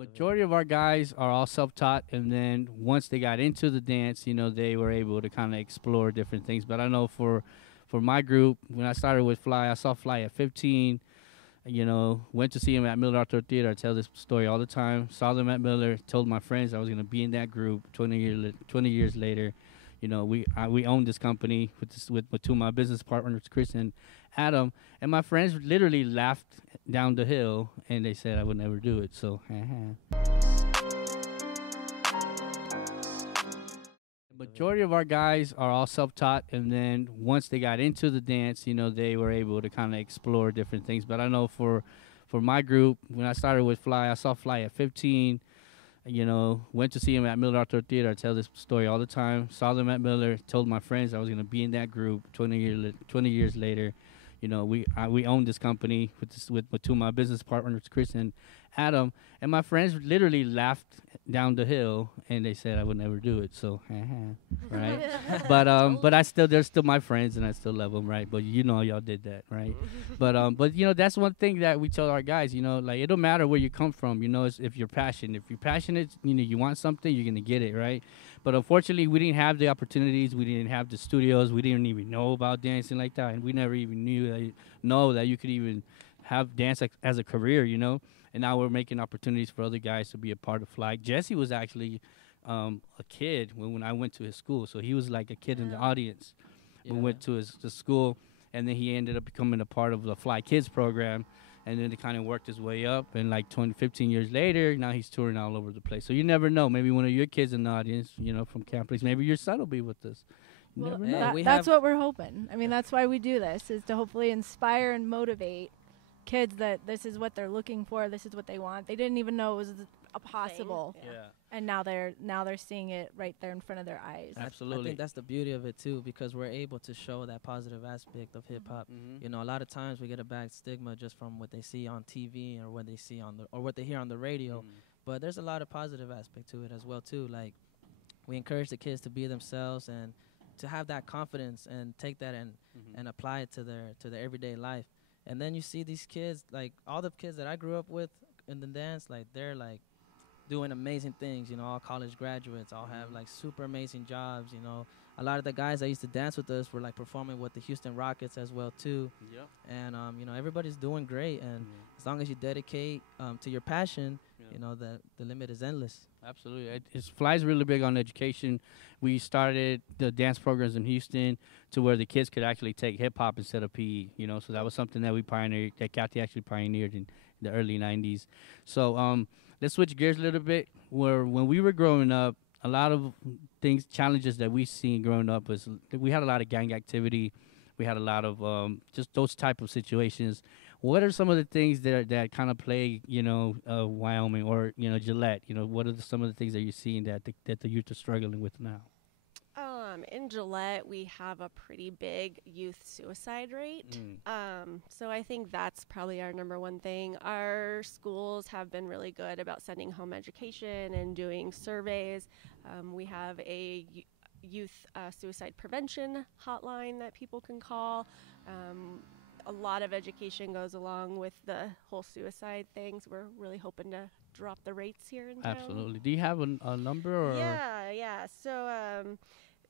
Majority of our guys are all self-taught, and then once they got into the dance, they were able to kind of explore different things. But I know for my group, when I started with Fly, I saw Fly at 15. Went to see him at Miller Outdoor Theater. I tell this story all the time. Saw them at Miller. Told my friends I was gonna be in that group. 20 years later, we own this company with two of my business partners, Chris and Adam. And my friends literally laughed down the hill, and they said I would never do it. So, majority of our guys are all self-taught, and then once they got into the dance, they were able to kind of explore different things. But I know for my group, when I started with Fly, I saw Fly at 15. Went to see him at Miller Outdoor Theater. I tell this story all the time. Saw them at Miller. Told my friends I was gonna be in that group. 20 years later, we own this company with two of my business partners, Chris and Adam. And my friends literally laughed down the hill, and they said I would never do it. So, right? But they're still my friends, and I still love them, right? But y'all did that, right? But that's one thing that we tell our guys. Like, it don't matter where you come from. It's if you're passionate. If you're passionate, you want something, you're gonna get it, right? But unfortunately, we didn't have the opportunities. We didn't have the studios. We didn't even know about dancing like that, and we never even know that you could even have dance as a career, And now we're making opportunities for other guys to be a part of Fly. Jesse was actually a kid when I went to his school, so he was like a kid in the audience. Yeah. We went to the school, and then he ended up becoming a part of the Fly Kids program, and then it kind of worked his way up. And like 15 years later, now he's touring all over the place. So you never know. Maybe one of your kids in the audience, from Cam-Plex, maybe your son will be with us. Well, that's what we're hoping. I mean, that's why we do this, is to hopefully inspire and motivate kids that this is what they're looking for, this is what they want. They didn't even know it was a possible. Yeah. And now they're seeing it right there in front of their eyes. Absolutely. I think that's the beauty of it too, because we're able to show that positive aspect of hip hop. Mm-hmm. A lot of times we get a bad stigma just from what they see on TV or what they see or what they hear on the radio. Mm-hmm. But there's a lot of positive aspect to it as well too. Like, we encourage the kids to be themselves and to have that confidence and take that and apply it to their everyday life. And then you see these kids, like all the kids that I grew up with in the dance, like they're like doing amazing things, all college graduates, all have like super amazing jobs, A lot of the guys that used to dance with us were like performing with the Houston Rockets as well too. Yep. And everybody's doing great, and as long as you dedicate to your passion, the limit is endless. Absolutely. Fly's really big on education. We started the dance programs in Houston to where the kids could actually take hip-hop instead of PE, So that was something that we pioneered, that Kathy actually pioneered in the early 90s. So let's switch gears a little bit. When we were growing up, a lot of challenges that we seen growing up was we had a lot of gang activity. We had a lot of just those type of situations. What are some of the things that kind of plague, Wyoming or, Gillette? What are some of the things that you're seeing that the youth are struggling with now? In Gillette, we have a pretty big youth suicide rate. So I think that's probably our number one thing. Our schools have been really good about sending home education and doing surveys. We have a youth suicide prevention hotline that people can call. A lot of education goes along with the whole suicide things. We're really hoping to drop the rates here in town. Absolutely. Do you have a number? Or? Yeah. So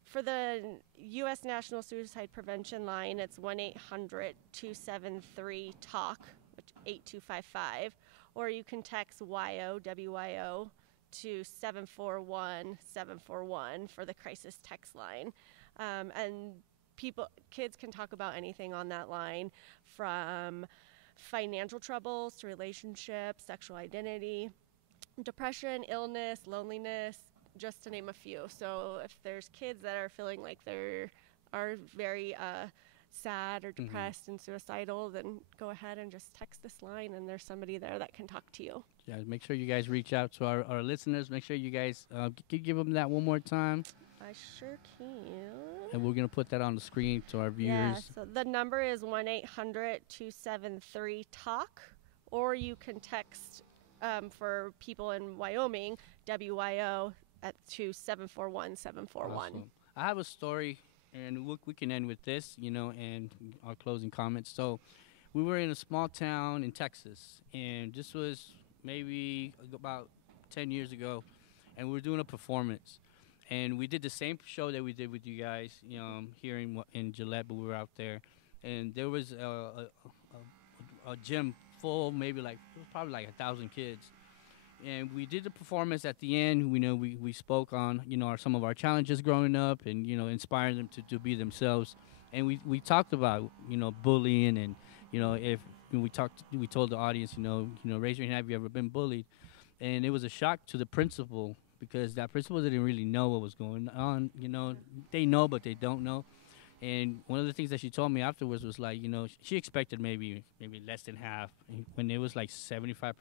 for the U.S. National Suicide Prevention Line, it's 1-800-273-TALK, which 8255, or you can text WYO to 741-741 for the crisis text line. And kids can talk about anything on that line, from financial troubles to relationships, sexual identity, depression, illness, loneliness, just to name a few. So if there's kids that are feeling like they are very sad or depressed and suicidal, then go ahead and just text this line, and there's somebody there that can talk to you. Yeah, make sure you guys reach out to our listeners. Make sure you guys give them that one more time. I sure can. And we're going to put that on the screen to our viewers. Yeah, so the number is 1-800-273-TALK, or you can text for people in Wyoming, WYO, to 741-741. Awesome. I have a story, and we can end with this, and our closing comments. So we were in a small town in Texas, and this was maybe about 10 years ago, and we were doing a performance. And we did the same show that we did with you guys, here in Gillette, but we were out there. And there was a gym full, maybe probably like 1,000 kids. And we did the performance at the end. We spoke on, some of our challenges growing up and, inspiring them to be themselves. And we talked about, bullying and, if we told the audience, raise your hand, have you ever been bullied? And it was a shock to the principal, because that principal didn't really know what was going on. They know, but they don't know. And one of the things that she told me afterwards was like, she expected maybe less than half, when it was like 75%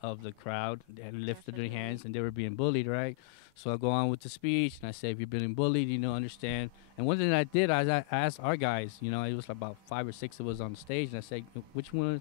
of the crowd that lifted their hands and they were being bullied, right? So I go on with the speech and I say, if you're being bullied, understand. And one thing I did, I asked our guys, it was about 5 or 6 of us on the stage, and I said,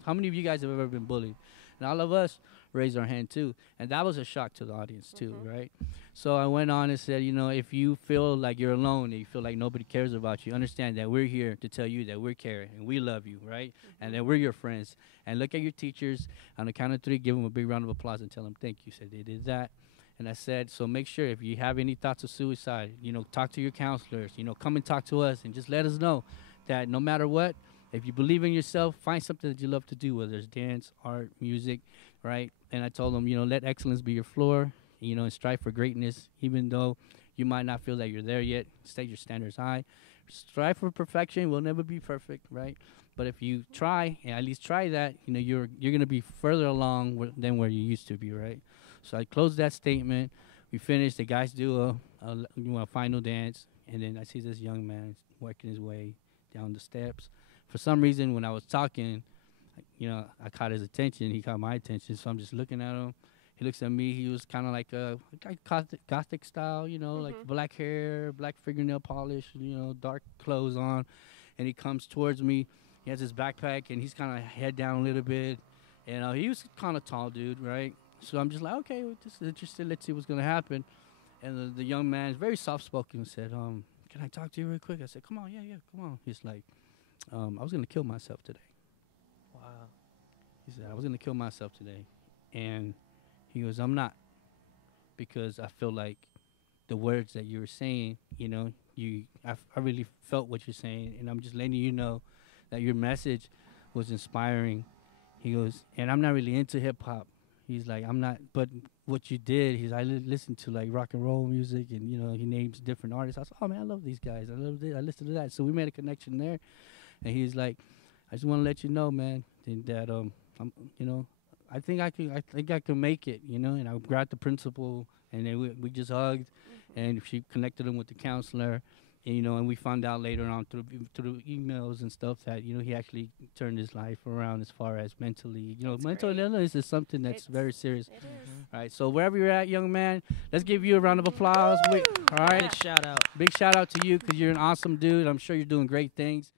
how many of you guys have ever been bullied? And all of us raised our hand too. And that was a shock to the audience too, right? So I went on and said, if you feel like you're alone and you feel like nobody cares about you, understand that we're here to tell you that we're caring and we love you, right? And that we're your friends. And look at your teachers. On the count of 3, give them a big round of applause and tell them thank you. Said they did that. And I said, so make sure if you have any thoughts of suicide, talk to your counselors, come and talk to us and just let us know that no matter what, if you believe in yourself, find something that you love to do, whether it's dance, art, music, right? And I told them, let excellence be your floor, and strive for greatness, even though you might not feel that you're there yet. Set your standards high. Strive for perfection. We'll never be perfect, right? But if you try, and at least try that, you're going to be further along than where you used to be, right? So I closed that statement. We finished. The guys do a final dance, and then I see this young man working his way down the steps. For some reason, when I was talking, I caught his attention. He caught my attention, so I'm just looking at him. He looks at me. He was kind of like a gothic style, like black hair, black fingernail polish, dark clothes on. And he comes towards me. He has his backpack, and he's kind of head down a little bit. And he was kind of tall dude, right? So I'm just like, okay, this is interesting. Let's see what's going to happen. And the young man is very soft-spoken and said, can I talk to you real quick? I said, come on, yeah, come on. He's like, I was going to kill myself today. Wow. He said, I was going to kill myself today. And he goes, I'm not. Because I feel like the words that you were saying, I really felt what you're saying. And I'm just letting you know that your message was inspiring. He goes, and I'm not really into hip-hop. He's like, I'm not, but what you did, I listen to like rock and roll music, and he names different artists. I was, oh man, I love these guys. I love this. I listen to that. So we made a connection there, and he's like, I just want to let you know, man, that I think I can make it, And I grabbed the principal, and then we just hugged, and she connected him with the counselor. And we found out later on through emails and stuff that, he actually turned his life around as far as mentally. Mental illness is something that's very serious. It is. All right, so wherever you're at, young man, let's give you a round of applause. All right. Big shout out. Big shout out to you, because you're an awesome dude. I'm sure you're doing great things.